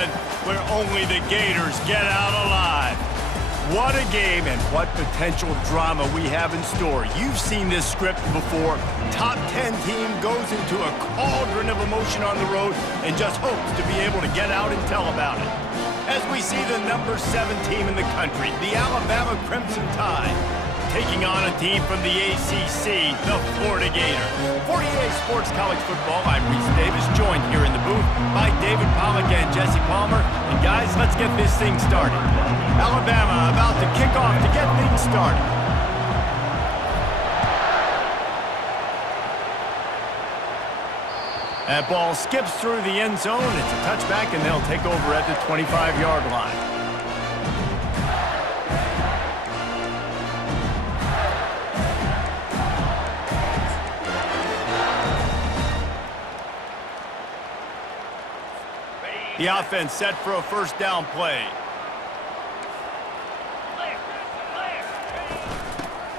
one where only the Gators get out alive. What a game and what potential drama we have in store. You've seen this script before. Top 10 team goes into a cauldron of emotion on the road and just hopes to be able to get out and tell about it. As we see the number 7 team in the country, the Alabama Crimson Tide, taking on a team from the ACC, the Florida Gators. For EA Sports College Football, I'm Reese Davis, joined here in the booth by David Pollack and Jesse Palmer. And guys, let's get this thing started. Alabama about to kick off to get things started. That ball skips through the end zone. It's a touchback, and they'll take over at the 25-yard line. The offense set for a first down play.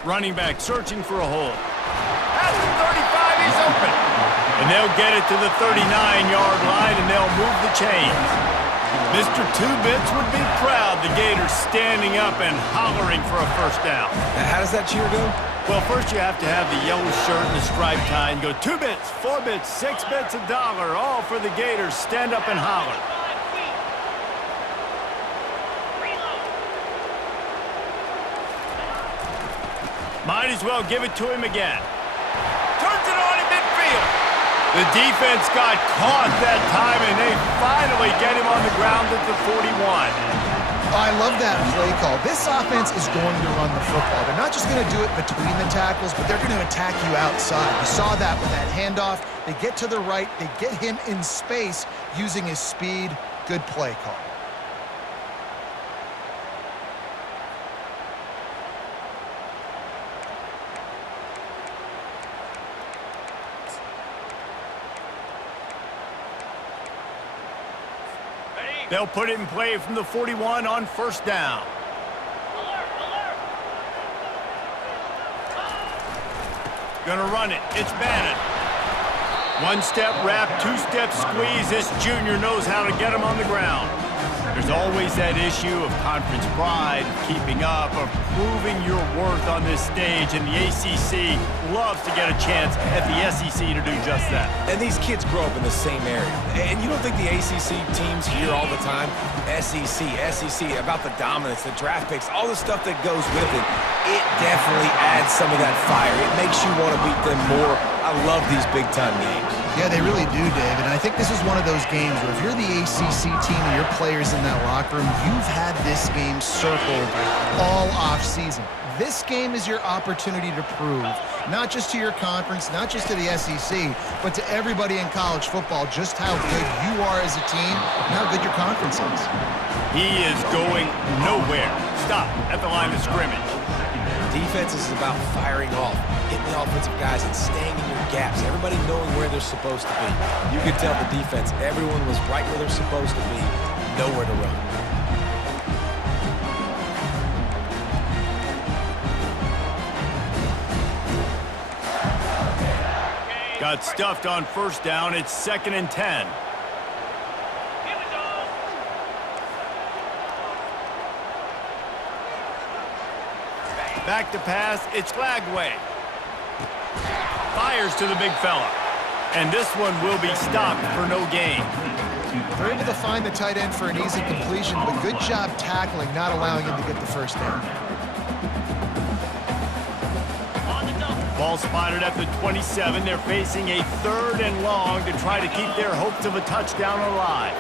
Running back searching for a hole. At the 35, he's open. And they'll get it to the 39-yard line, and they'll move the chains. Mr. Two-Bits would be proud the Gators standing up and hollering for a first down. Now, how does that cheer go? Well, first you have to have the yellow shirt and the striped tie and go 2 bits, 4 bits, 6 bits, $1, all for the Gators. Stand up and holler. Might as well give it to him again. Turns it on in midfield. The defense got caught that time, and they finally get him on the ground at the 41. I love that play call. This offense is going to run the football. They're not just going to do it between the tackles, but they're going to attack you outside. You saw that with that handoff. They get to the right. They get him in space using his speed. Good play call. They'll put it in play from the 41 on first down. Gonna run it. It's Bannon. One-step wrap, two-step squeeze. This junior knows how to get him on the ground. There's always that issue of conference pride, of keeping up, of proving your worth on this stage, and the ACC loves to get a chance at the SEC to do just that. And these kids grow up in the same area. And you don't think the ACC teams hear all the time, SEC, about the dominance, the draft picks, all the stuff that goes with it. It definitely adds some of that fire. It makes you want to beat them more. I love these big-time games. Yeah, they really do, David. And I think this is one of those games where if you're the ACC team and your players in that locker room, you've had this game circled all off-season. This game is your opportunity to prove, not just to your conference, not just to the SEC, but to everybody in college football, just how good you are as a team and how good your conference is. He is going nowhere. Stop at the line of scrimmage. Defense is about firing off, hitting the offensive guys and staying in your gaps. Everybody knowing where they're supposed to be. You could tell the defense, everyone was right where they're supposed to be, nowhere to run. Got stuffed on first down. It's 2nd and 10. Back to pass, it's Lagway. Fires to the big fella. And this one will be stopped for no gain. They're able to find the tight end for an easy completion, but good job tackling, not allowing him to get the first down. Ball spotted at the 27. They're facing a 3rd and long to try to keep their hopes of a touchdown alive.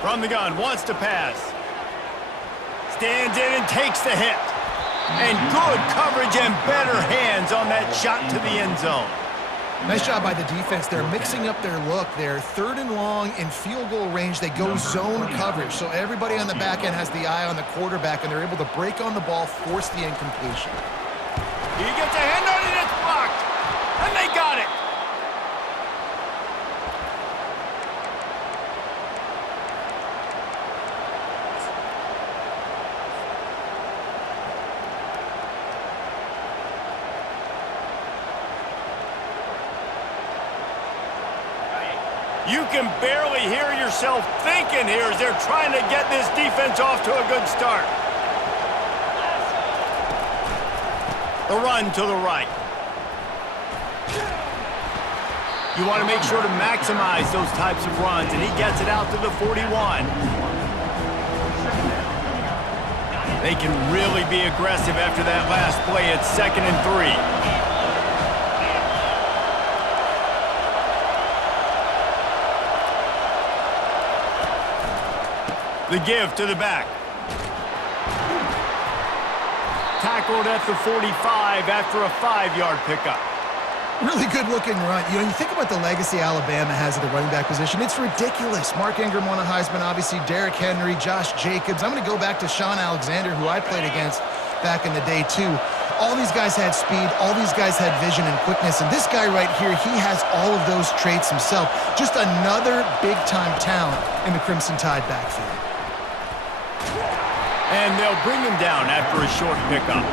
From the gun, wants to pass. Stands in and takes the hit. And good coverage and better hands on that shot to the end zone. Nice job by the defense. They're mixing up their look. They're 3rd and long in field goal range. They go zone coverage. So everybody on the back end has the eye on the quarterback, and they're able to break on the ball, force the incompletion. He gets a hand on it, it's blocked. And they got it. You can barely hear yourself thinking here as they're trying to get this defense off to a good start. The run to the right. You want to make sure to maximize those types of runs, and he gets it out to the 41. They can really be aggressive after that last play. It's 2nd and 3. The give to the back. Tackled at the 45 after a 5-yard pickup. Really good-looking run. You know, you think about the legacy Alabama has at the running back position. It's ridiculous. Mark Ingram won a Heisman, obviously. Derrick Henry, Josh Jacobs. I'm going to go back to Sean Alexander, who I played against back in the day, too. All these guys had speed. All these guys had vision and quickness. And this guy right here, he has all of those traits himself. Just another big-time talent in the Crimson Tide backfield. And they'll bring him down after a short pickup.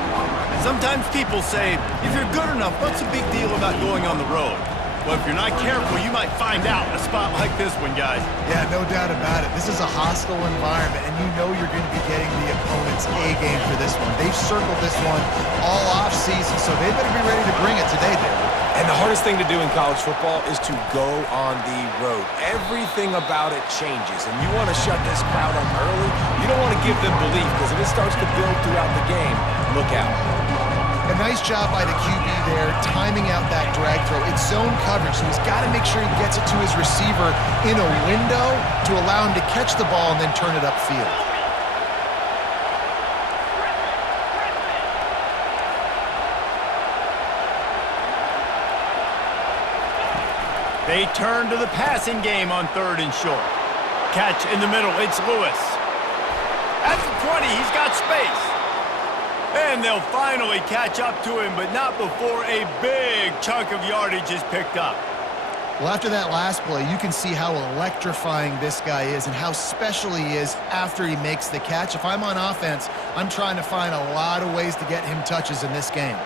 Sometimes people say, if you're good enough, what's the big deal about going on the road? Well, if you're not careful, you might find out in a spot like this one, guys. Yeah, no doubt about it. This is a hostile environment, and you know you're going to be getting the opponent's A-game for this one. They've circled this one all off-season, so they better be ready to bring it today, David. And the hardest thing to do in college football is to go on the road. Everything about it changes, and you want to shut this crowd up early. You don't want to give them belief, because if it starts to build throughout the game, look out. A nice job by the QB there, timing out that drag throw. It's zone coverage, so he's got to make sure he gets it to his receiver in a window to allow him to catch the ball and then turn it upfield. They turn to the passing game on 3rd and short. Catch in the middle, it's Lewis. At the 20, he's got space. And they'll finally catch up to him, but not before a big chunk of yardage is picked up. Well, after that last play, you can see how electrifying this guy is and how special he is after he makes the catch. If I'm on offense, I'm trying to find a lot of ways to get him touches in this game.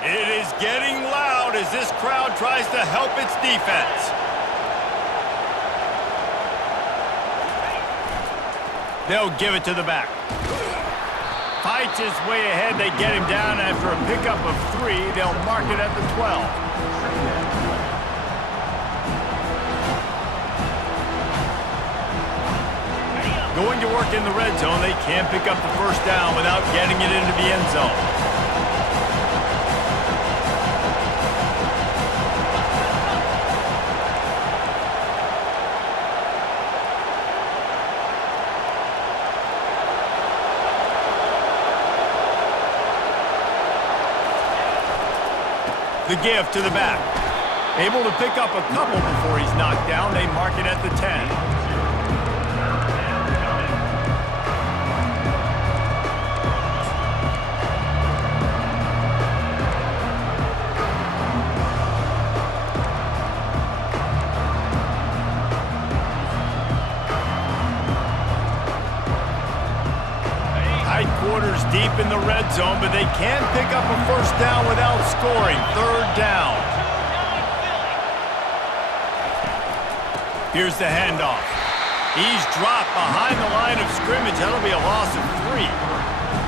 It is getting loud as this crowd tries to help its defense. They'll give it to the back. Fights his way ahead. They get him down after a pickup of 3. They'll mark it at the 12. Going to work in the red zone. They can't pick up the first down without getting it into the end zone. The give to the back. Able to pick up a couple before he's knocked down. They mark it at the 10. Quarters deep in the red zone, but they can pick up a first down without scoring. 3rd down. Here's the handoff. He's dropped behind the line of scrimmage. That'll be a loss of 3.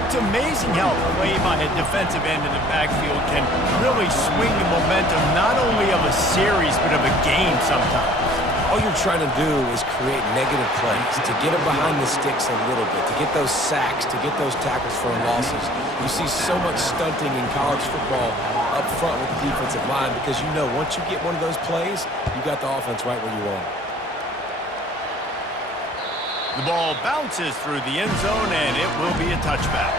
It's amazing how a play by a defensive end in the backfield can really swing the momentum not only of a series, but of a game sometimes. All you're trying to do is create negative plays, to get them behind the sticks a little bit, to get those sacks, to get those tackles for losses. You see so much stunting in college football up front with the defensive line because you know once you get one of those plays, you got the offense right where you want it. The ball bounces through the end zone, and it will be a touchback.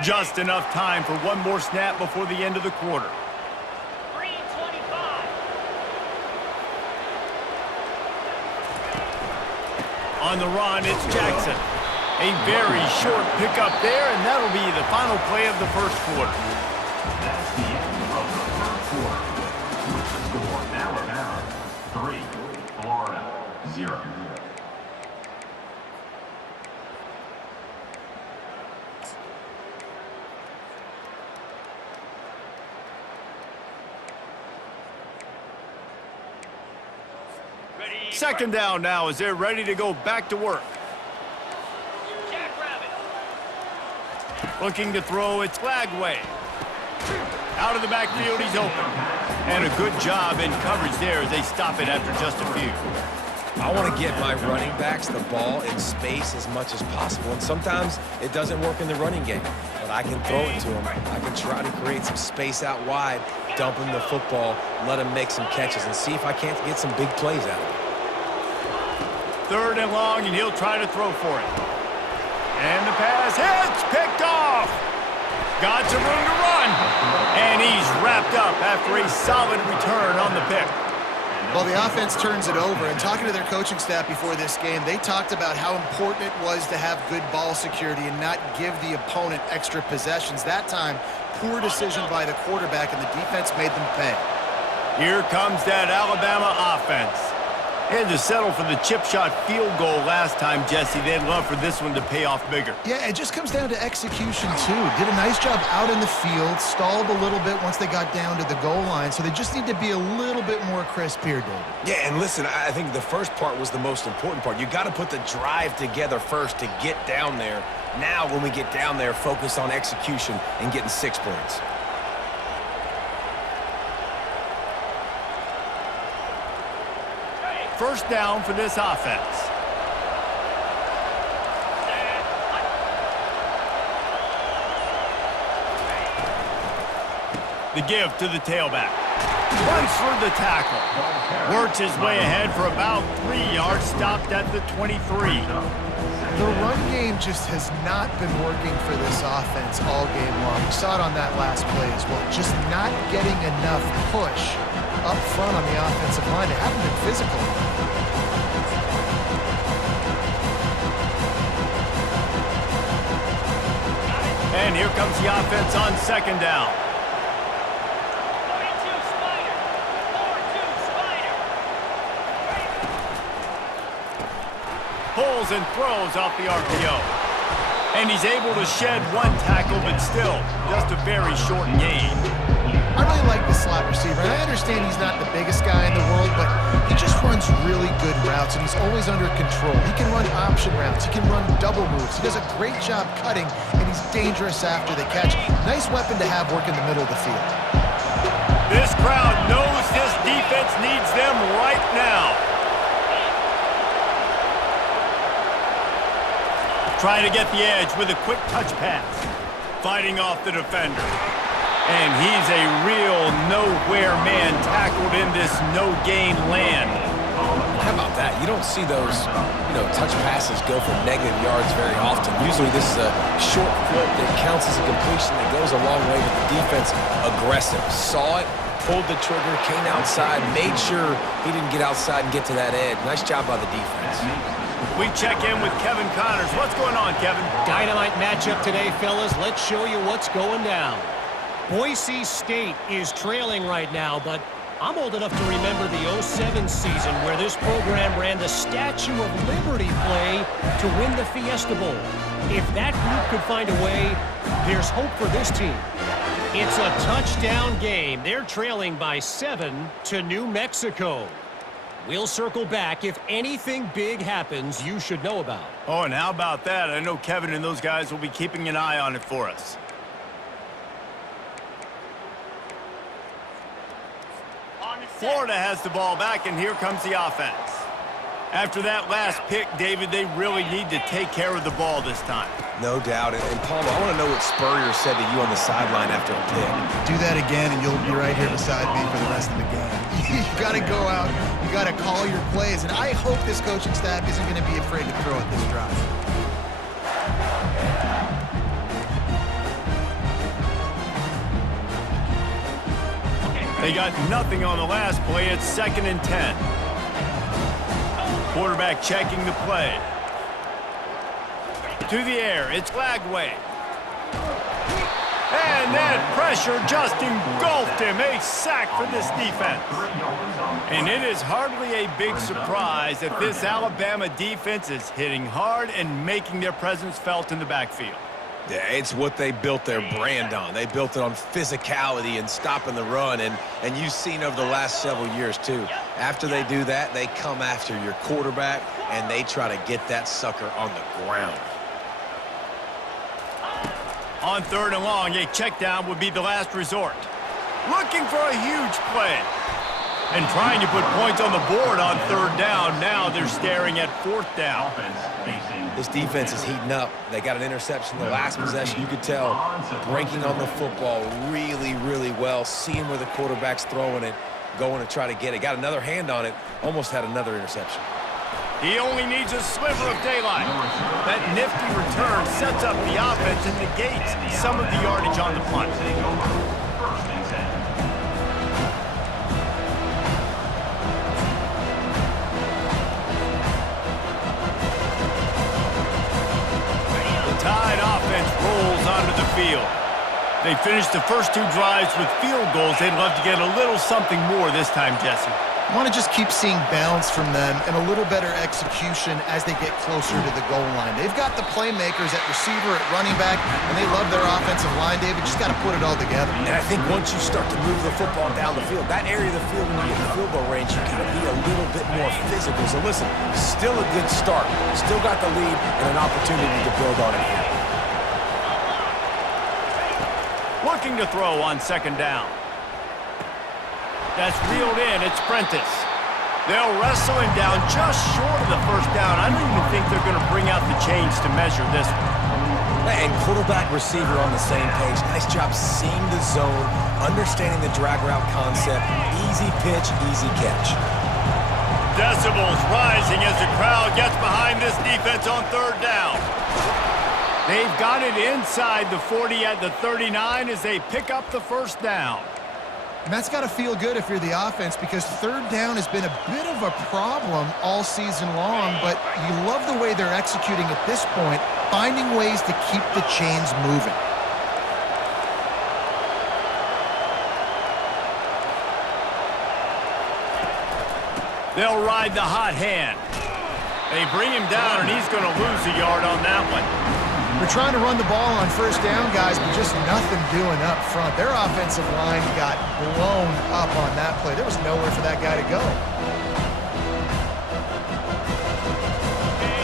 Just enough time for one more snap before the end of the quarter. 3:25. On the run, it's Jackson. A very short pickup there, and that'll be the final play of the first quarter. That's the end of the first quarter. With the score Alabama 3, Florida 0. Second down now as they're ready to go back to work. Looking to throw, it's Lagway. Out of the backfield, he's open. And a good job in coverage there as they stop it after just a few. I want to get my running backs the ball in space as much as possible. And sometimes it doesn't work in the running game. But I can throw it to them. I can try to create some space out wide, dump him the football, let him make some catches, and see if I can't get some big plays out of it. Third and long, and he'll try to throw for it. And the pass hits, picked off. Got some room to run. And he's wrapped up after a solid return on the pick. Well, the offense turns it over, and talking to their coaching staff before this game, they talked about how important it was to have good ball security and not give the opponent extra possessions. That time, poor decision by the quarterback, and the defense made them pay. Here comes that Alabama offense. They had to settle for the chip shot field goal last time, Jesse. They'd love for this one to pay off bigger. Yeah, it just comes down to execution, too. Did a nice job out in the field, stalled a little bit once they got down to the goal line, so they just need to be a little bit more crisp here, David. Yeah, and listen, I think the first part was the most important part. You got to put the drive together first to get down there. Now, when we get down there, focus on execution and getting 6 points. First down for this offense. The give to the tailback. Runs for the tackle. Works his way ahead for about 3 yards, stopped at the 23. The run game just has not been working for this offense all game long. We saw it on that last play as well. Just not getting enough push up front on the offensive line. They haven't been physical. And here comes the offense on second down. Pulls and throws off the RPO. And he's able to shed one tackle, but still, just a very short gain. I really like the slot receiver, and I understand he's not the biggest guy in the world, but he just runs really good routes, and he's always under control. He can run option routes. He can run double moves. He does a great job cutting, and he's dangerous after the catch. Nice weapon to have work in the middle of the field. This crowd knows this defense needs them right now. Trying to get the edge with a quick touch pass. Fighting off the defender. And he's a real nowhere man tackled in this no-gain land. How about that? You don't see those, touch passes go for negative yards very often. Usually this is a short flip that counts as a completion that goes a long way with the defense aggressive. Saw it, pulled the trigger, came outside, made sure he didn't get outside and get to that edge. Nice job by the defense. We check in with Kevin Connors. What's going on, Kevin? Dynamite matchup today, fellas. Let's show you what's going down. Boise State is trailing right now, but I'm old enough to remember the 07 season where this program ran the Statue of Liberty play to win the Fiesta Bowl. If that group could find a way, there's hope for this team. It's a touchdown game. They're trailing by 7 to New Mexico. We'll circle back. If anything big happens, you should know about. Oh, and how about that? I know Kevin and those guys will be keeping an eye on it for us. Florida has the ball back, and here comes the offense. After that last pick, David, they really need to take care of the ball this time. No doubt. And Palmer, I want to know what Spurrier said to you on the sideline after a pick. Do that again, and you'll be right here beside me for the rest of the game. You got to go out. You got to call your plays, and I hope this coaching staff isn't going to be afraid to throw at this drive. They got nothing on the last play. It's 2nd and 10. Quarterback checking the play. To the air, it's Lagway. And that pressure just engulfed him. A sack for this defense. And it is hardly a big surprise that this Alabama defense is hitting hard and making their presence felt in the backfield. Yeah, it's what they built their brand on. They built it on physicality and stopping the run, and you've seen over the last several years, too. After they do that, they come after your quarterback, and they try to get that sucker on the ground. On 3rd and long, a check down would be the last resort. Looking for a huge play. And trying to put points on the board on 3rd down. Now they're staring at 4th down. This defense is heating up. They got an interception the last possession. You could tell breaking on the football really, really well, seeing where the quarterback's throwing it, going to try to get it. Got another hand on it, almost had another interception. He only needs a sliver of daylight. That nifty return sets up the offense and negates some of the yardage on the punt. Tide offense rolls onto the field. They finished the first 2 drives with field goals. They'd love to get a little something more this time, Jesse. I want to just keep seeing balance from them and a little better execution as they get closer to the goal line. They've got the playmakers at receiver, at running back, and they love their offensive line, David. Just got to put it all together. And I think once you start to move the football down the field, that area of the field when you get in the field goal range, you got to be a little bit more physical. So listen, still a good start. Still got the lead and an opportunity to build on it here. Looking to throw on 2nd down. That's reeled in. It's Prentice. They'll wrestle him down just short of the 1st down. I don't even think they're going to bring out the chains to measure this one. And quarterback receiver on the same page. Nice job seeing the zone, understanding the drag route concept. Easy pitch, easy catch. Decibels rising as the crowd gets behind this defense on 3rd down. They've got it inside the 40 at the 39 as they pick up the 1st down. And that's got to feel good if you're the offense, because 3rd down has been a bit of a problem all season long, but you love the way they're executing at this point, finding ways to keep the chains moving. They'll ride the hot hand. They bring him down, and he's going to lose a yard on that one. We're trying to run the ball on 1st down, guys, but just nothing doing up front. Their offensive line got blown up on that play. There was nowhere for that guy to go.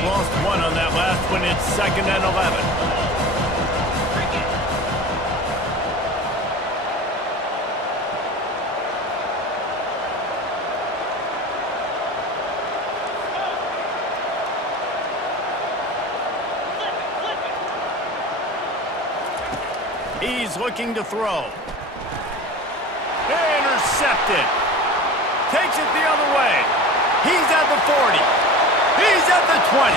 Lost 1 on that last one. It's 2nd and 11. He's looking to throw. Intercepted. Takes it the other way. He's at the 40. He's at the 20.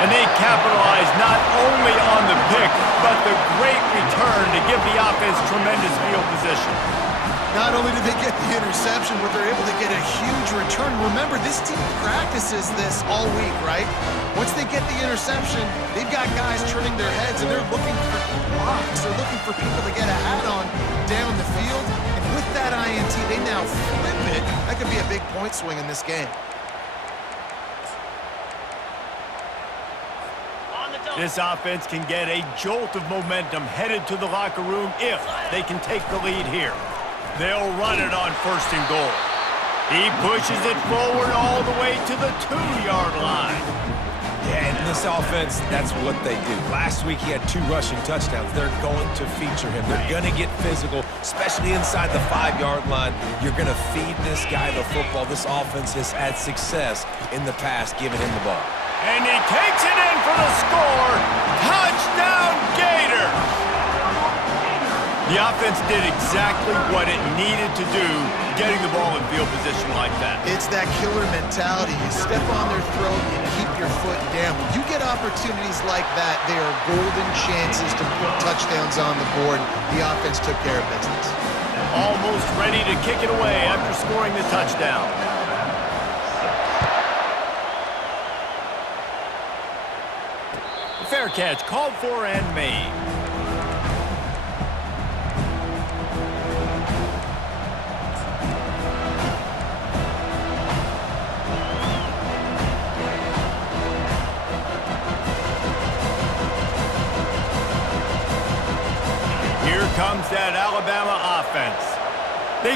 And they capitalize not only on the pick, but the great return to give the offense tremendous field position. Not only do they get the interception, but they're able to get a huge return. Remember, this team practices this all week, right? Once they get the interception, they've got guys turning their heads, and they're looking for blocks. They're looking for people to get a hat on down the field. And with that INT, they now flip it. That could be a big point swing in this game. This offense can get a jolt of momentum headed to the locker room if they can take the lead here. They'll run it on 1st and goal. He pushes it forward all the way to the 2-yard line. Yeah, in this offense, that's what they do. Last week, he had 2 rushing touchdowns. They're going to feature him. They're going to get physical, especially inside the 5-yard line. You're going to feed this guy the football. This offense has had success in the past giving him the ball. And he takes it in for the score. Touchdown, Gators! The offense did exactly what it needed to do, getting the ball in field position like that. It's that killer mentality. You step on their throat and keep your foot down. When you get opportunities like that, they are golden chances to put touchdowns on the board. The offense took care of business. Almost ready to kick it away after scoring the touchdown. Fair catch called for and made.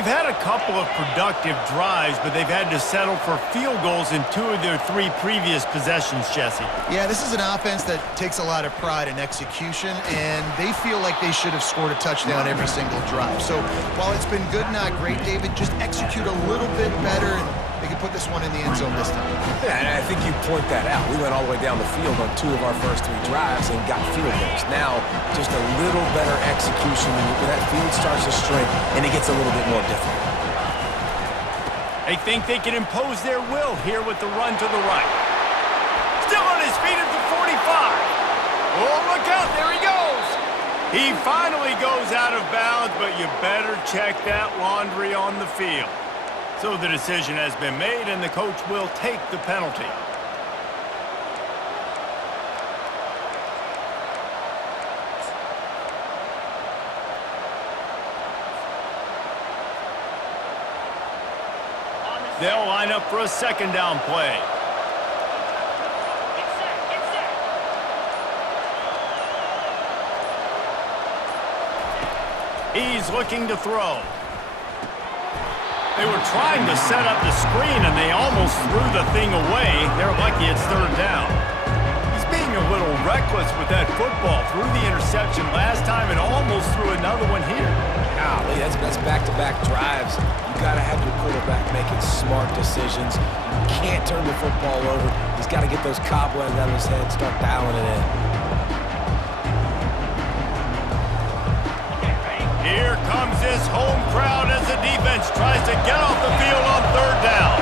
They've had a couple of productive drives, but they've had to settle for field goals in 2 of their 3 previous possessions, Jesse. Yeah, this is an offense that takes a lot of pride in execution, and they feel like they should have scored a touchdown every single drive. So while it's been good, not great, David, just execute a little bit better, and they can put this one in the end zone this time. Yeah, and I think you point that out. We went all the way down the field on 2 of our first 3 drives and got field goals. Now, just a little better execution when that field starts to shrink and it gets a little bit more difficult. They think they can impose their will here with the run to the right. Still on his feet at the 45. Oh, look out, there he goes. He finally goes out of bounds, but you better check that laundry on the field. So the decision has been made, and the coach will take the penalty. They'll line up for a second down play. He's looking to throw. They were trying to set up the screen, and they almost threw the thing away. They're lucky it's third down. He's being a little reckless with that football. Threw the interception last time and almost threw another one here. Golly, that's back-to-back drives. You got to have your quarterback making smart decisions. You can't turn the football over. He's got to get those cobwebs out of his head and start dialing it in. Here comes this home crowd as the defense tries to get off the field on third down.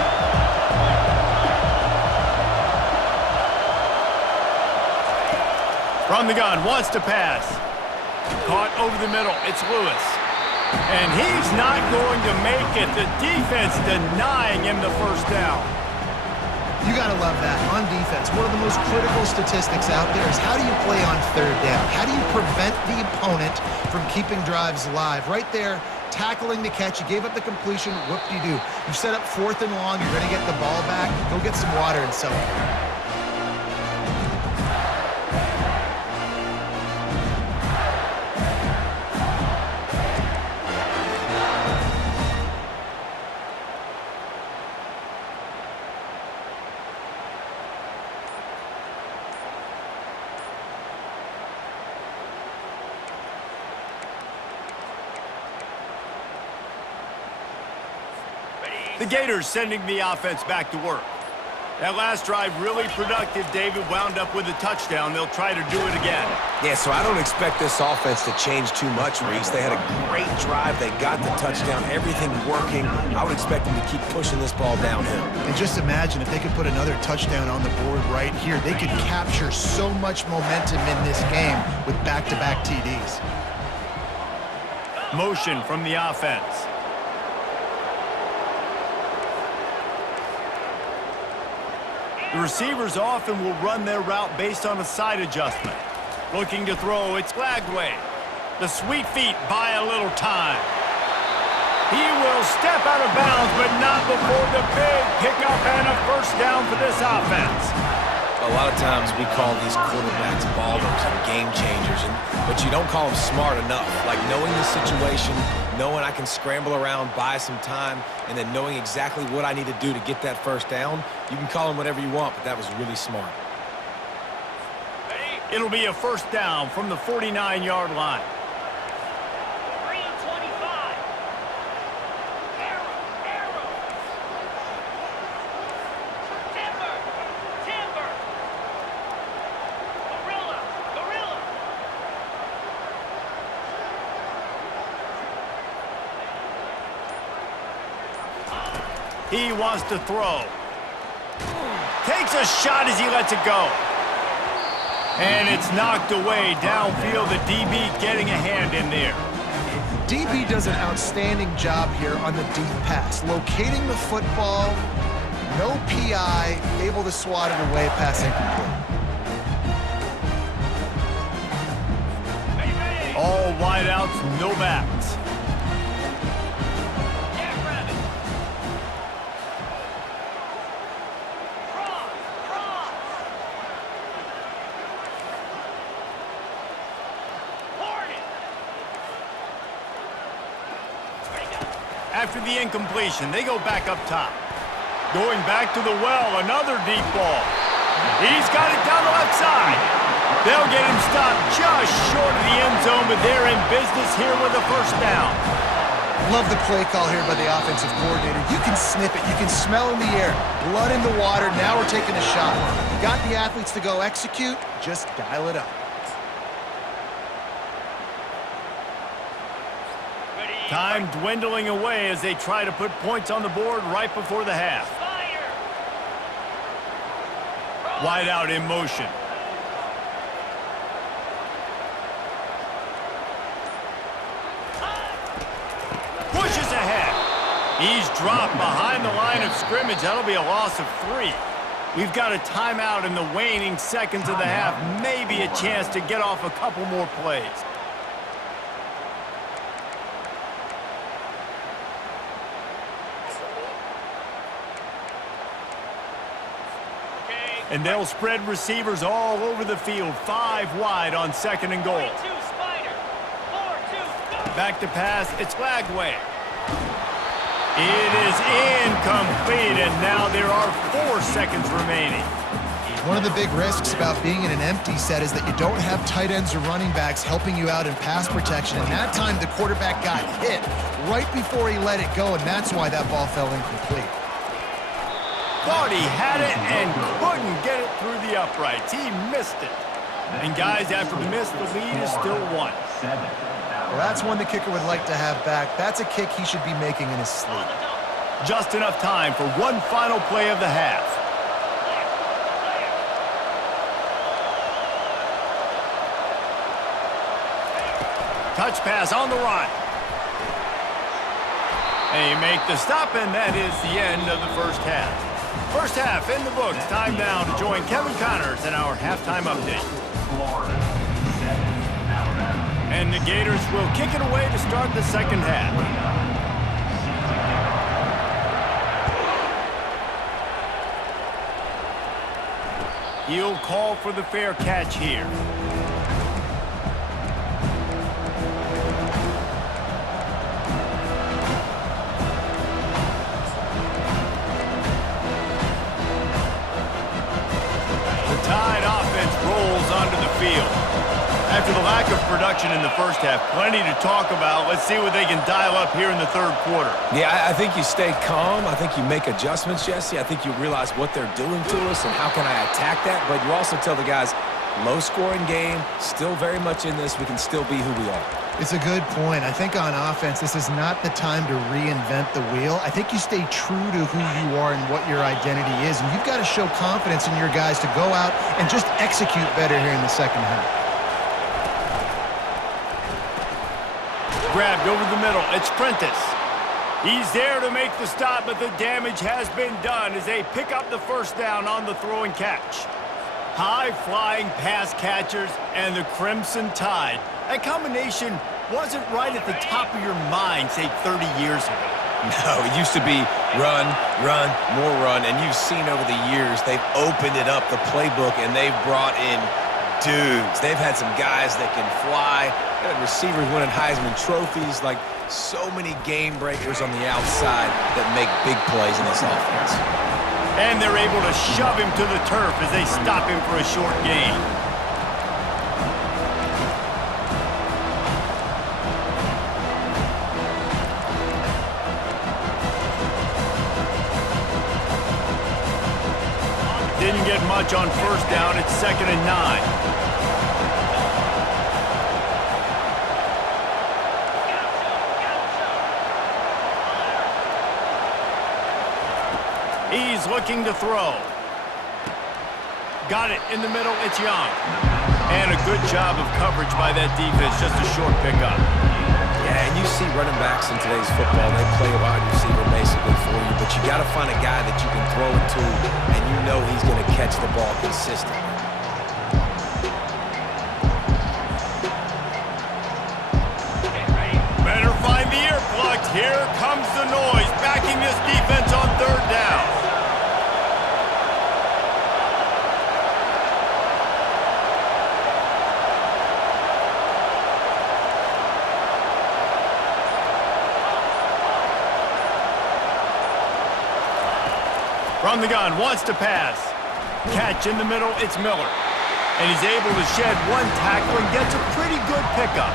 From the gun, wants to pass. Caught over the middle, it's Lewis. And he's not going to make it. The defense denying him the first down. You got to love that. On defense, one of the most critical statistics out there is how do you play on third down? How do you prevent the opponent from keeping drives alive? Right there, tackling the catch. You gave up the completion. Whoop-de-doo. You set up 4th and long. You're going to get the ball back. Go get some water and celebrate. The Gators sending the offense back to work. That last drive really productive. David wound up with a touchdown. They'll try to do it again. Yeah, so I don't expect this offense to change too much, Reese. They had a great drive. They got the touchdown. Everything working. I would expect them to keep pushing this ball downhill. And just imagine if they could put another touchdown on the board right here. They could capture so much momentum in this game with back-to-back TDs. Motion from the offense. The receivers often will run their route based on a side adjustment. Looking to throw, it's Lagway. The sweet feet buy a little time. He will step out of bounds, but not before the big pickup and a first down for this offense. A lot of times we call these quarterbacks ballers and game changers, but you don't call them smart enough. Like knowing the situation, knowing I can scramble around, buy some time, and then knowing exactly what I need to do to get that first down. You can call them whatever you want, but that was really smart. It'll be a first down from the 49-yard line. He wants to throw. Takes a shot as he lets it go. And it's knocked away downfield. The DB getting a hand in there. DB does an outstanding job here on the deep pass. Locating the football, no PI, able to swat it away, pass incomplete. All wideouts, no backs. after the incompletion. They go back up top. Going back to the well, another deep ball. He's got it down the left side. They'll get him stopped just short of the end zone, but they're in business here with a first down. Love the play call here by the offensive coordinator. You can sniff it. You can smell in the air. Blood in the water. Now we're taking a shot. You got the athletes to go execute. Just dial it up. Time dwindling away as they try to put points on the board right before the half. Wide out in motion. Pushes ahead. He's dropped behind the line of scrimmage. That'll be a loss of 3. We've got a timeout in the waning seconds of the half. Maybe a chance to get off a couple more plays. And they'll spread receivers all over the field. 5 wide on 2nd and goal. Back to pass. It's Lagway. It is incomplete, and now there are 4 seconds remaining. One of the big risks about being in an empty set is that you don't have tight ends or running backs helping you out in pass protection. And that time, the quarterback got hit right before he let it go, and that's why that ball fell incomplete. Thought he had it and couldn't get it through the uprights. He missed it. And guys, after the miss, the lead is still 1. Well, that's one the kicker would like to have back. That's a kick he should be making in his sleep. Just enough time for one final play of the half. Touch pass on the run. They make the stop, and that is the end of the first half. First half in the books. Time now to join Kevin Connors in our halftime update. And the Gators will kick it away to start the second half. He'll call for the fair catch here. Tide offense rolls onto the field. After the lack of production in the first half, plenty to talk about. Let's see what they can dial up here in the third quarter. Yeah, I think you stay calm. I think you make adjustments, Jesse. I think you realize what they're doing to us and how can I attack that. But you also tell the guys, low-scoring game, still very much in this. We can still be who we are. It's a good point. I think on offense, this is not the time to reinvent the wheel. I think you stay true to who you are and what your identity is. And you've got to show confidence in your guys to go out and just execute better here in the second half. Grabbed over the middle. It's Prentice. He's there to make the stop, but the damage has been done as they pick up the first down on the throw and catch. High-flying pass catchers and the Crimson Tide. That combination wasn't right at the top of your mind, say, 30 years ago. No, it used to be run, run, more run, and you've seen over the years they've opened it up, the playbook, and they've brought in dudes. They've had some guys that can fly. They've had receivers winning Heisman trophies, like so many game breakers on the outside that make big plays in this offense. And they're able to shove him to the turf as they stop him for a short gain. Didn't get much on first down. It's 2nd and 9. He's looking to throw. Got it in the middle. It's Young. And a good job of coverage by that defense. Just a short pickup. Yeah, and you see running backs in today's football, they play a wide receiver basically for you, but you got to find a guy that you can throw it to, and you know he's going to catch the ball consistently. Better find the ear plugs. Here comes the noise, backing this defense on third down. From the gun, wants to pass. Catch in the middle, it's Miller. And he's able to shed one tackle and gets a pretty good pickup.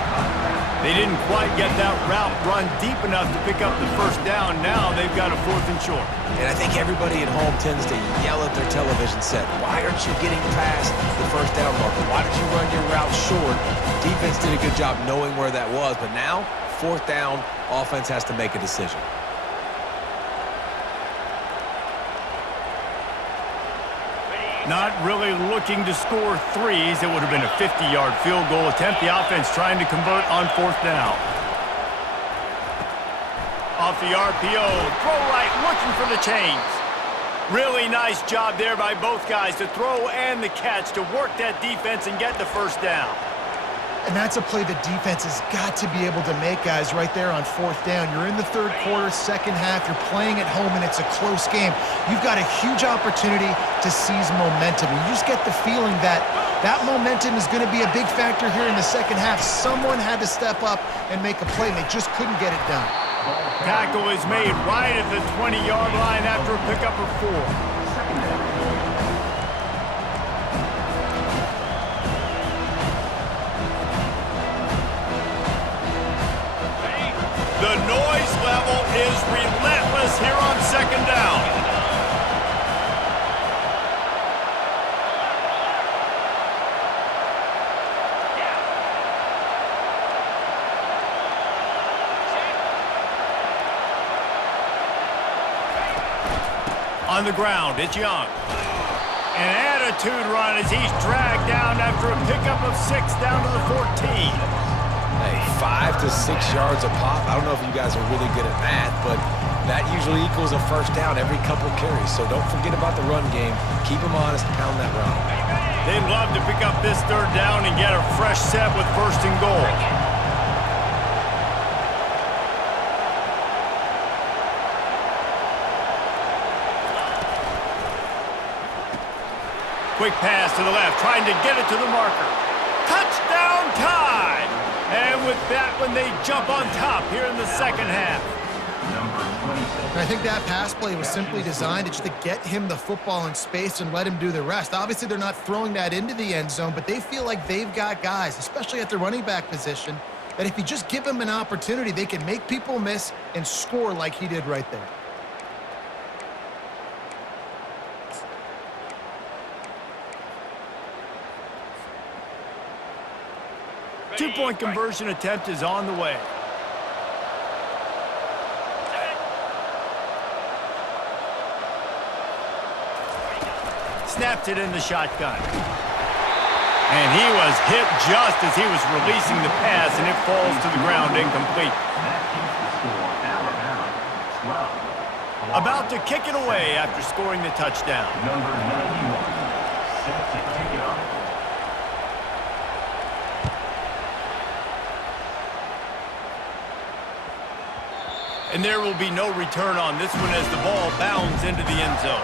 They didn't quite get that route run deep enough to pick up the first down. Now they've got a 4th and short. And I think everybody at home tends to yell at their television set, why aren't you getting past the first down marker? Why did you run your route short? Defense did a good job knowing where that was, but now, 4th down, offense has to make a decision. Not really looking to score threes. It would have been a 50-yard field goal attempt. The offense trying to convert on 4th down. Off the RPO, throw right, looking for the chains. Really nice job there by both guys to throw and the catch to work that defense and get the first down. And that's a play the defense has got to be able to make, guys, right there on 4th down. You're in the 3rd quarter, second half. You're playing at home, and it's a close game. You've got a huge opportunity to seize momentum. You just get the feeling that that momentum is going to be a big factor here in the second half. Someone had to step up and make a play, and they just couldn't get it done. Tackle is made right at the 20-yard line after a pickup of 4. The noise level is relentless here on 2nd down. On the ground, it's Young. An attitude run as he's dragged down after a pickup of 6 down to the 14. Hey, 5 to 6 yards a pop. I don't know if you guys are really good at math, but that usually equals a first down every couple carries. So don't forget about the run game. Keep them honest, pound that rock. They'd love to pick up this 3rd down and get a fresh set with 1st and goal. Quick pass to the left, trying to get it to the marker. Touchdown time! And with that one, they jump on top here in the second half. And I think that pass play was simply designed just to get him the football in space and let him do the rest. Obviously, they're not throwing that into the end zone, but they feel like they've got guys, especially at the running back position, that if you just give them an opportunity, they can make people miss and score like he did right there. Two-point conversion attempt is on the way. Snapped it in the shotgun. And he was hit just as he was releasing the pass, and it falls to the ground incomplete. About to kick it away after scoring the touchdown. Number 91, set to kick it off. And there will be no return on this one as the ball bounds into the end zone.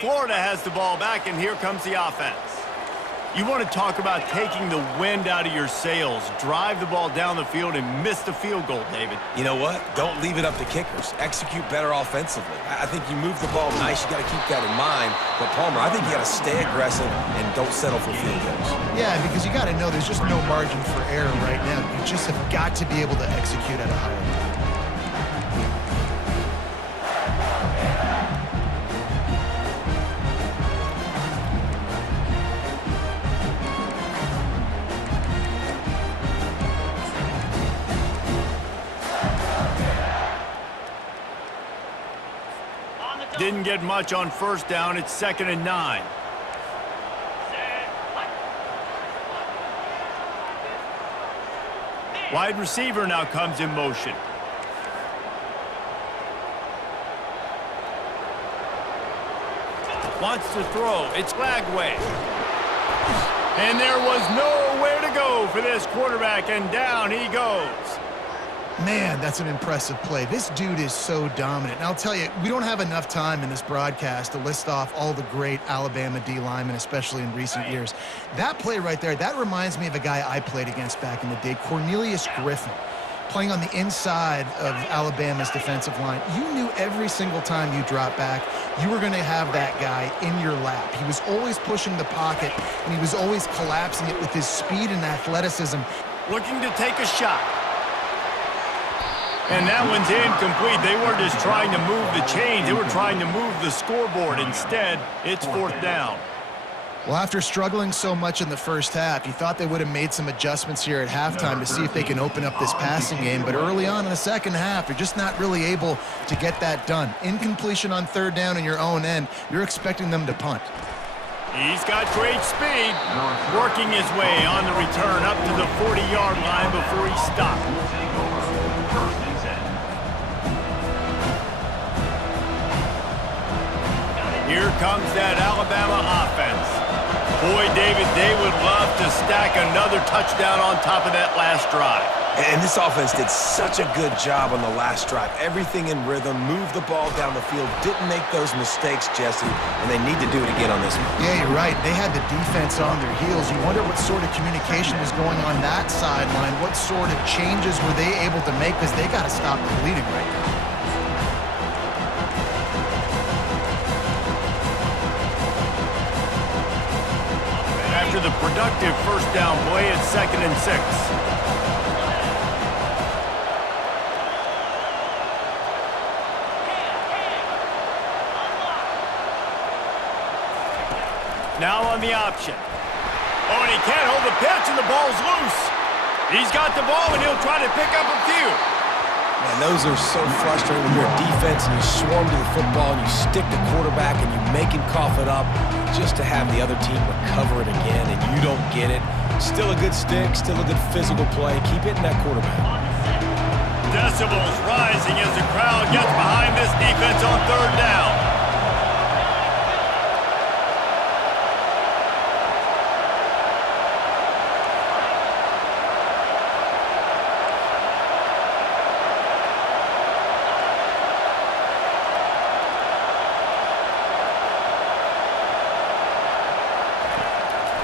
Florida has the ball back, and here comes the offense. You want to talk about taking the wind out of your sails. Drive the ball down the field and miss the field goal, David. You know what? Don't leave it up to kickers. Execute better offensively. I think you move the ball nice. You got to keep that in mind. But, Palmer, I think you got to stay aggressive and don't settle for field goals. Yeah, because you got to know there's just no margin for error right now. You just have got to be able to execute at a higher level. Didn't get much on first down. It's 2nd and 9. Wide receiver now comes in motion. Wants to throw. It's Lagway. And there was nowhere to go for this quarterback, and down he goes. Man, that's an impressive play. This dude is so dominant. And I'll tell you, we don't have enough time in this broadcast to list off all the great Alabama D linemen, especially in recent years. That play right there, that reminds me of a guy I played against back in the day, Cornelius Griffin, playing on the inside of Alabama's defensive line. You knew every single time you dropped back, you were going to have that guy in your lap. He was always pushing the pocket, and he was always collapsing it with his speed and athleticism. Looking to take a shot. And that one's incomplete. They weren't just trying to move the chains. They were trying to move the scoreboard. Instead, it's 4th down. Well, after struggling so much in the first half, you thought they would have made some adjustments here at halftime to see if they can open up this passing game. But early on in the second half, they're just not really able to get that done. Incompletion on 3rd down in your own end, you're expecting them to punt. He's got great speed, working his way on the return up to the 40-yard line before he stopped. Here comes that Alabama offense. Boy, David, they would love to stack another touchdown on top of that last drive. And this offense did such a good job on the last drive. Everything in rhythm, moved the ball down the field, didn't make those mistakes, Jesse, and they need to do it again on this one. Yeah, you're right. They had the defense on their heels. You wonder what sort of communication was going on that sideline. What sort of changes were they able to make, because they got to stop the bleeding right now. After the productive first down play, it's 2nd and 6. Now on the option. Oh, and he can't hold the pitch, and the ball's loose. He's got the ball, and he'll try to pick up a few. Man, those are so frustrating when you're a defense and you swarm to the football and you stick the quarterback and you make him cough it up just to have the other team recover it again and you don't get it. Still a good stick, still a good physical play. Keep hitting that quarterback. Decibels rising as the crowd gets behind this defense on 3rd down.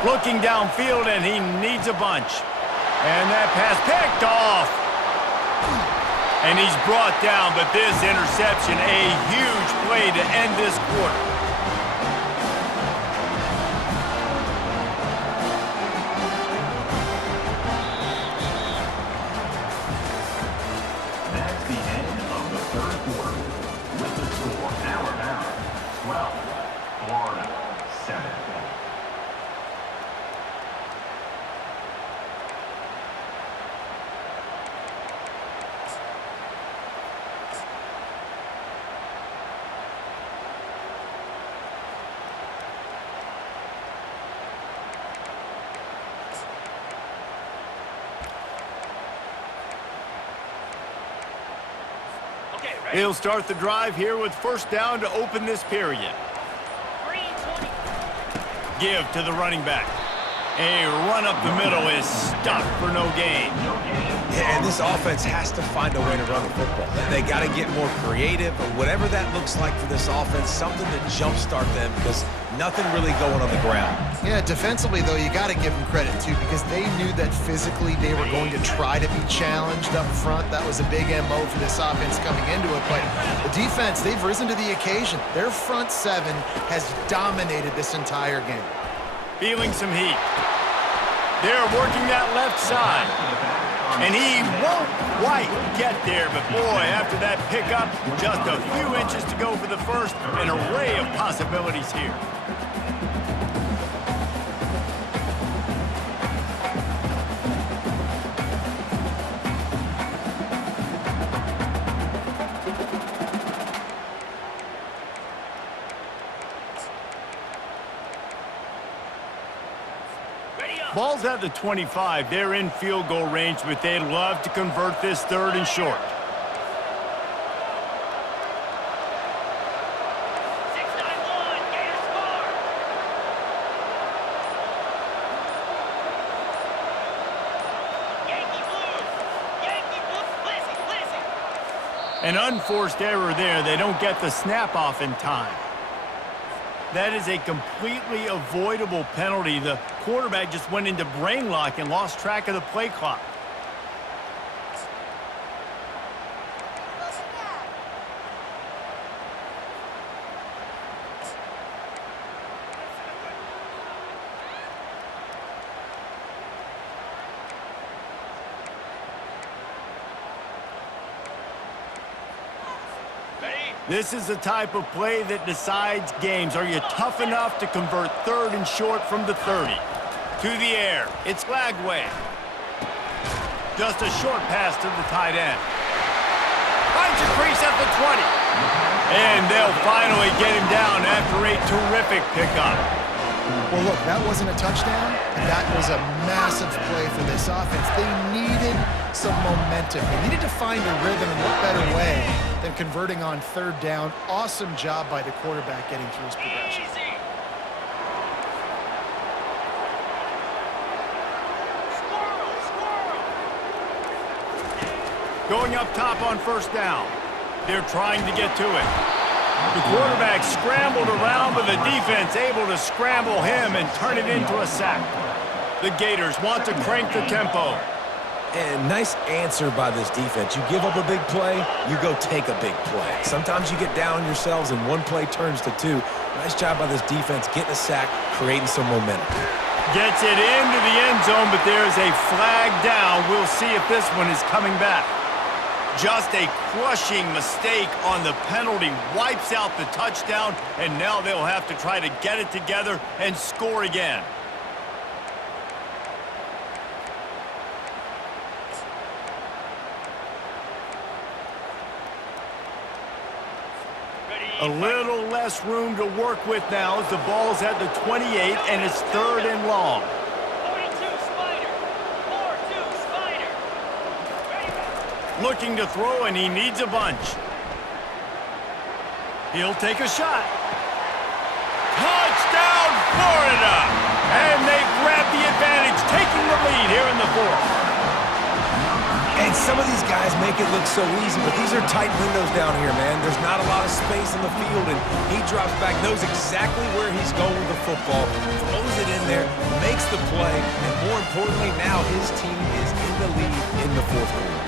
Looking downfield, and he needs a bunch. And that pass picked off. And he's brought down, but this interception, a huge play to end this quarter. That's the end of the 3rd quarter. With the score, Alabama 12, Florida 7. He'll start the drive here with 1st down to open this period. Give to the running back. A run up the middle is stopped for no gain. Yeah, and this offense has to find a way to run the football. They got to get more creative, or whatever that looks like for this offense, something to jumpstart them, because nothing really going on the ground. Yeah, defensively, though, you got to give them credit, too, because they knew that physically they were going to try to be challenged up front. That was a big MO for this offense coming into it. But the defense, they've risen to the occasion. Their front 7 has dominated this entire game. Feeling some heat. They're working that left side. And he won't quite get there, but boy, after that pickup, just a few inches to go for the first, an array of possibilities here. Ball's at the 25. They're in field goal range, but they'd love to convert this 3rd and short. An unforced error there. They don't get the snap off in time. That is a completely avoidable penalty. The quarterback just went into brain lock and lost track of the play clock. This is the type of play that decides games. Are you tough enough to convert 3rd and short from the 30? To the air. It's Lagway. Just a short pass to the tight end. Finds a crease at the 20. And they'll finally get him down after a terrific pickup. Well, look, that wasn't a touchdown, and that was a massive play for this offense. They needed some momentum. They needed to find a rhythm, and what better way than converting on 3rd down. Awesome job by the quarterback getting through his progression. Going up top on 1st down. They're trying to get to it. The quarterback scrambled around, but the defense able to scramble him and turn it into a sack. The Gators want to crank the tempo. And nice answer by this defense. You give up a big play, you go take a big play. Sometimes you get down yourselves and one play turns to 2. Nice job by this defense getting a sack, creating some momentum. Gets it into the end zone, but there is a flag down. We'll see if this one is coming back. Just a crushing mistake on the penalty. Wipes out the touchdown, and now they'll have to try to get it together and score again. A little less room to work with now as the ball's at the 28, and it's 3rd and long. Looking to throw, and he needs a bunch. He'll take a shot. Touchdown, Florida! And they grab the advantage, taking the lead here in the 4th. And some of these guys make it look so easy, but these are tight windows down here, man. There's not a lot of space in the field, and he drops back, knows exactly where he's going with the football, throws it in there, makes the play, and more importantly, now his team is in the lead in the 4th quarter.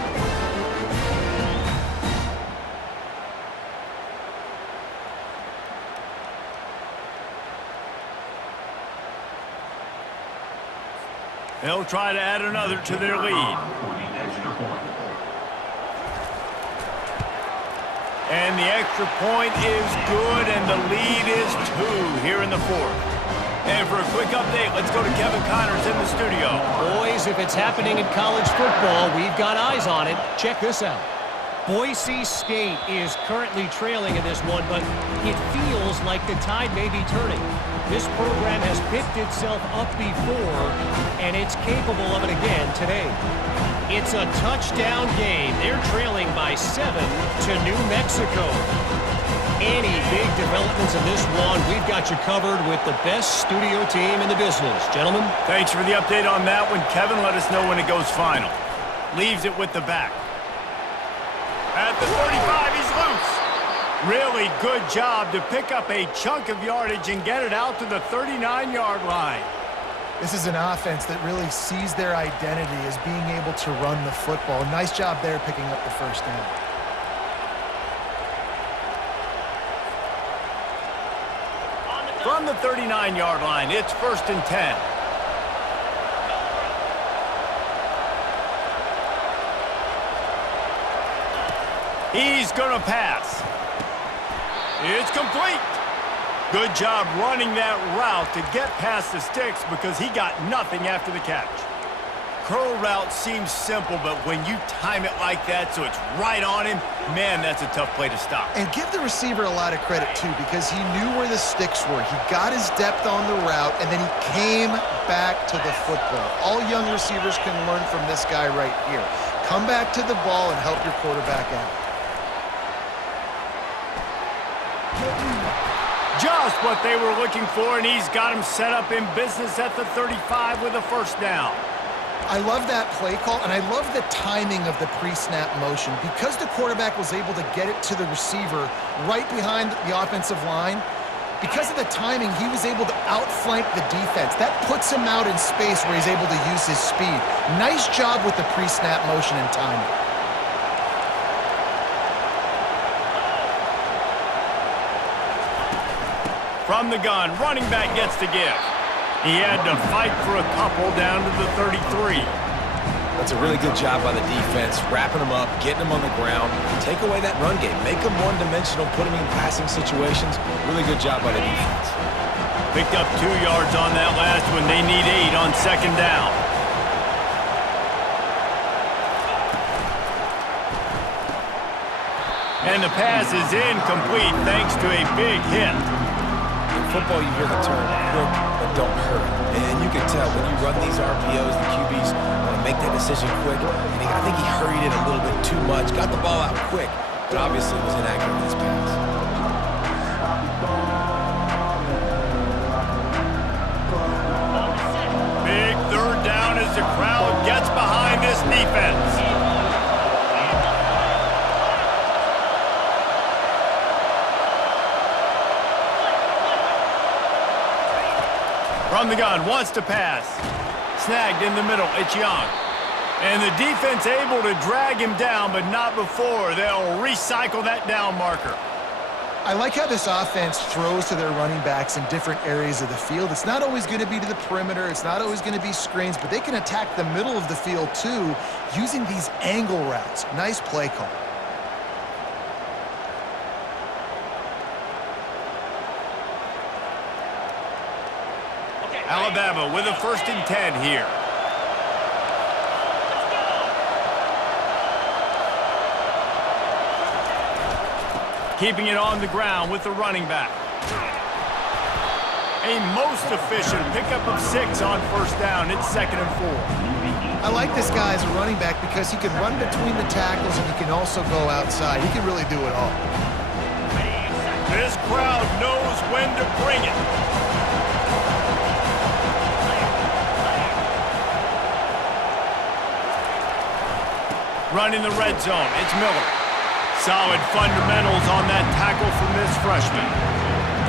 They'll try to add another to their lead. And the extra point is good, and the lead is 2 here in the 4th. And for a quick update, let's go to Kevin Connors in the studio. Boys, if it's happening in college football, we've got eyes on it. Check this out. Boise State is currently trailing in this one, but it feels like the tide may be turning. This program has picked itself up before, and it's capable of it again today. It's a touchdown game. They're trailing by 7 to New Mexico. Any big developments in this one, we've got you covered with the best studio team in the business. Gentlemen. Thanks for the update on that one. Kevin, let us know when it goes final. Leaves it with the back. At the 35, he's loose. Really good job to pick up a chunk of yardage and get it out to the 39-yard line. This is an offense that really sees their identity as being able to run the football. Nice job there picking up the 1st down. From the 39-yard line, it's 1st and 10. He's going to pass. It's complete. Good job running that route to get past the sticks because he got nothing after the catch. Curl route seems simple, but when you time it like that so it's right on him, man, that's a tough play to stop. And give the receiver a lot of credit, too, because he knew where the sticks were. He got his depth on the route, and then he came back to the football. All young receivers can learn from this guy right here. Come back to the ball and help your quarterback out. Just what they were looking for, and he's got him set up in business at the 35 with a 1st down. I love that play call, and I love the timing of the pre-snap motion. Because the quarterback was able to get it to the receiver right behind the offensive line, because of the timing, he was able to outflank the defense. That puts him out in space where he's able to use his speed. Nice job with the pre-snap motion and timing. From the gun, running back gets the give. He had to fight for a couple down to the 33. That's a really good job by the defense, wrapping them up, getting them on the ground, take away that run game, make them one-dimensional, put them in passing situations. Really good job by the defense. Picked up 2 yards on that last one. They need 8 on second down. And the pass is incomplete thanks to a big hit. In football, you hear the term quick but don't hurry. And you can tell when you run these RPOs, the QBs want to make that decision quick. And I think he hurried it a little bit too much, got the ball out quick, but obviously was inaccurate in his pass. Big third down as the crowd gets behind this defense. From the gun, wants to pass. Snagged in the middle, it's Young. And the defense able to drag him down, but not before. They'll recycle that down marker. I like how this offense throws to their running backs in different areas of the field. It's not always going to be to the perimeter. It's not always going to be screens, but they can attack the middle of the field too using these angle routes. Nice play call. Alabama with a 1st and 10 here. Keeping it on the ground with the running back. A most efficient pickup of 6 on 1st down. It's 2nd and 4. I like this guy as a running back because he can run between the tackles and he can also go outside. He can really do it all. This crowd knows when to bring it. Running the red zone, it's Miller. Solid fundamentals on that tackle from this freshman.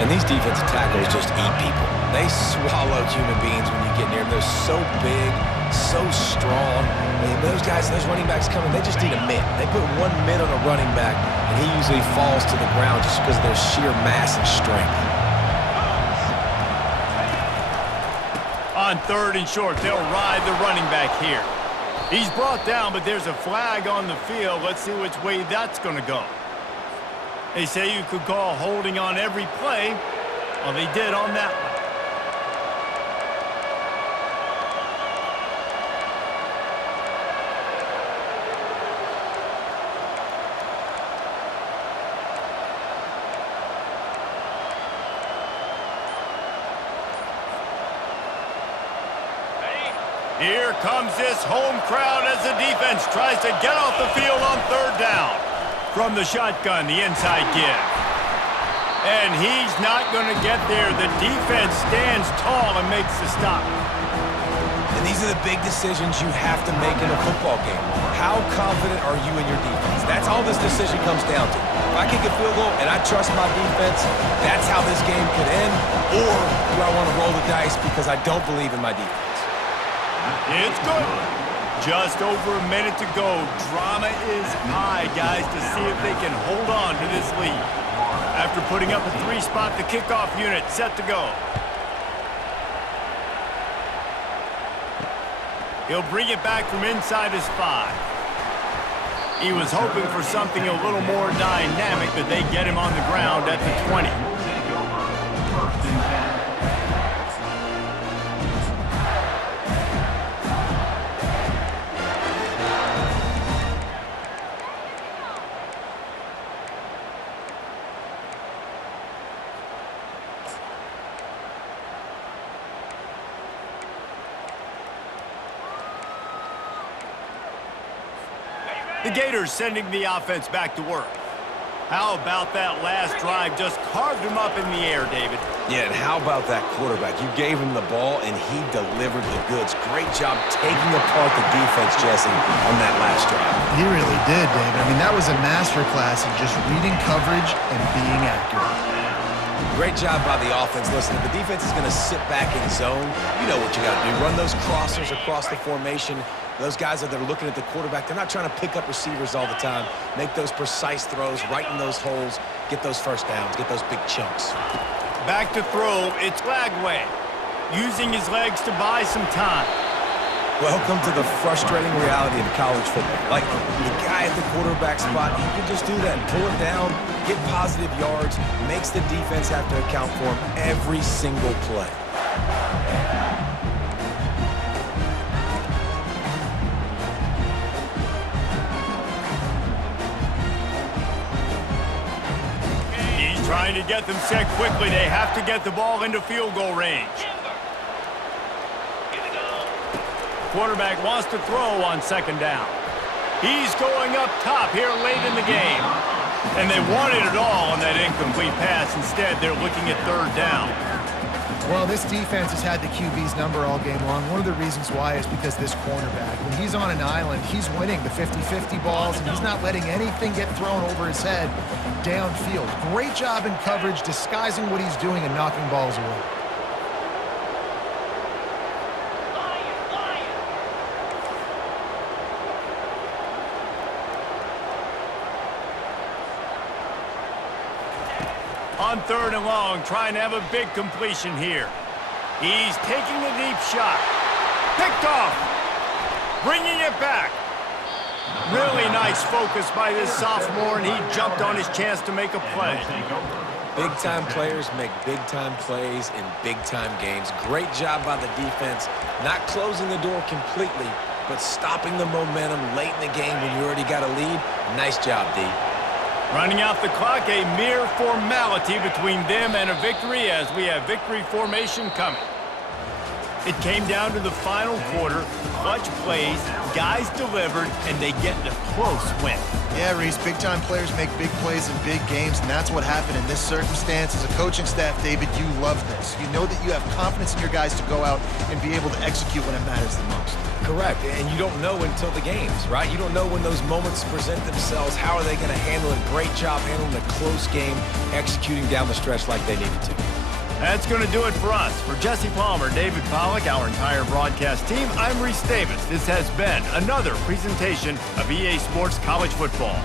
And these defensive tackles just eat people. They swallow human beings when you get near them. They're so big, so strong. And those guys, those running backs coming, they just need a mitt. They put 1 mitt on a running back, and he usually falls to the ground just because of their sheer mass and strength. On 3rd and short, they'll ride the running back here. He's brought down, but there's a flag on the field. Let's see which way that's going to go. They say you could call holding on every play. Well, they did on that one. Here comes this home crowd as the defense tries to get off the field on 3rd down. From the shotgun, the inside give. And he's not going to get there. The defense stands tall and makes the stop. And these are the big decisions you have to make in a football game. How confident are you in your defense? That's all this decision comes down to. If I kick a field goal and I trust my defense, that's how this game could end. Or do I want to roll the dice because I don't believe in my defense? It's good. Just over a minute to go. Drama is high, guys, to see if they can hold on to this lead. After putting up a 3-spot, the kickoff unit set to go. He'll bring it back from inside his 5. He was hoping for something a little more dynamic, but they get him on the ground at the 20. The Gators sending the offense back to work. How about that last drive? Just carved him up in the air, David. Yeah, and how about that quarterback? You gave him the ball, and he delivered the goods. Great job taking apart the defense, Jesse, on that last drive. He really did, David. I mean, that was a masterclass in just reading coverage and being accurate. Great job by the offense. Listen, if the defense is going to sit back in zone, you know what you got to do. Run those crossers across the formation. Those guys that are looking at the quarterback, they're not trying to pick up receivers all the time. Make those precise throws, right in those holes, get those first downs, get those big chunks. Back to throw, it's Lagway, using his legs to buy some time. Welcome to the frustrating reality of college football. Like, the guy at the quarterback spot, he can just do that, pull it down, get positive yards, makes the defense have to account for him every single play. He's trying to get them set quickly. They have to get the ball into field goal range. Quarterback wants to throw on second down. He's going up top here late in the game. And they wanted it all on that incomplete pass. Instead, they're looking at third down. Well, this defense has had the QB's number all game long. One of the reasons why is because this cornerback, when he's on an island, he's winning the 50-50 balls, and he's not letting anything get thrown over his head downfield. Great job in coverage, disguising what he's doing and knocking balls away. On third and long, trying to have a big completion here. He's taking a deep shot. Picked off. Bringing it back. Really nice focus by this sophomore, and he jumped on his chance to make a play. Big-time players make big-time plays in big-time games. Great job by the defense, not closing the door completely, but stopping the momentum late in the game when you already got a lead. Nice job, D. Running out the clock, a mere formality between them and a victory as we have victory formation coming. It came down to the final quarter, clutch plays, guys delivered, and they get a close win. Yeah, Reese, big-time players make big plays in big games, and that's what happened in this circumstance. As a coaching staff, David, you love this. You know that you have confidence in your guys to go out and be able to execute when it matters the most. Correct, and you don't know until the games, right? You don't know when those moments present themselves. How are they going to handle it? Great job handling a close game, executing down the stretch like they needed to. That's going to do it for us. For Jesse Palmer, David Pollack, our entire broadcast team, I'm Reese Davis. This has been another presentation of EA Sports College Football.